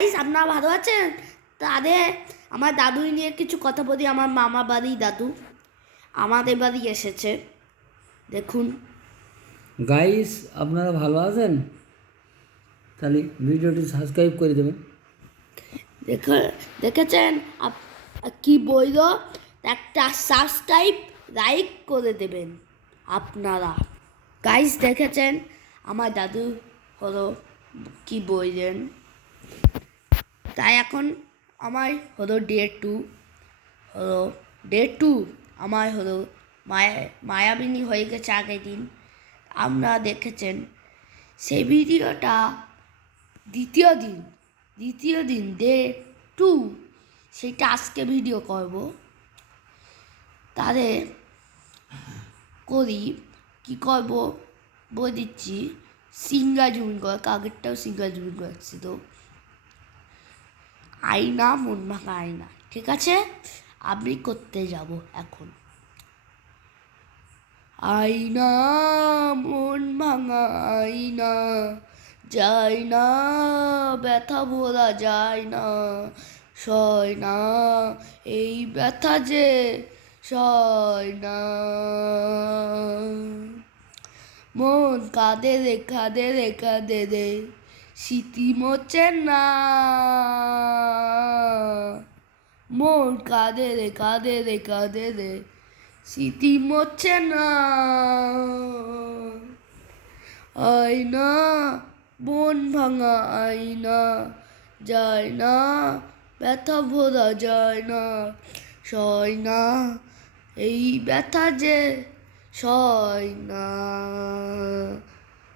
আপনারা ভালো আছেন? তাদের আমার দাদু নিয়ে কিছু কথা বলি। আমার মামা বাড়ি দাদু আমাদের বাড়ি এসেছে, দেখুন। গাইস, আপনারা ভালো আছেন? তাহলে ভিডিওটি সাবস্ক্রাইব করে দেবেন। দেখেছেন কি বলল? একটা সাবস্ক্রাইব লাইক করে দেবেন আপনারা। গাইস দেখেছেন আমার দাদু হলো কি বললেন। তাই এখন আমার হলো ডে 2 আমার হলো মায়াবিনী হয়ে গেছে আগের দিন, আপনারা দেখেছেন সেই ভিডিওটা। দ্বিতীয় দিন ডে 2 সেটা আজকে ভিডিও করব। তাহলে করি কি করব বলে দিচ্ছি। সিঙ্গার জুমিন করে, আগেরটাও সিঙ্গার জুমিন করছিল। আয়না মন ভাঙা আয়না, ঠিক আছে? আমি করতে যাব এখন। আয়না মন ভাঙা আয়না, যায় না ব্যথা বলা যায় না, সয় না এই ব্যথা যে সয় না। মন কাঁদে রে কাঁদে রে কাঁদে রে, স্মৃতি মোচে না। মন কাঁদে রে কাঁদে রে কাঁদে রে, স্মৃতি মোচে না। আয়না মন ভাঙা আয়না, যায় না ব্যথা ভোলা যায় না, সয় না এই ব্যথা যে সয় না।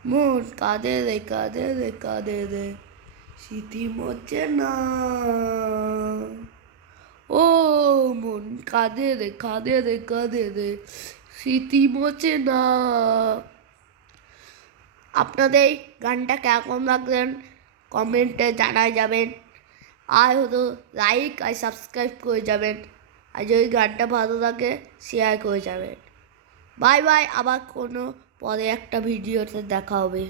মন কাঁদে রে কাঁদে রে কাঁদে রে, স্মৃতি মোচে না। ও মন কাঁদে রে কাঁদে রে কাঁদে রে, স্মৃতি মোচে না। আপনাদের গানটা কেমন লাগলেন কমেন্টে জানাই যাবেন। আর হলো লাইক আর সাবস্ক্রাইব করে যাবেন। আর যদি গানটা ভালো লাগে শেয়ার করে যাবেন। বাই বাই, আবার কোনো পরে একটা ভিডিওতে দেখা হবে।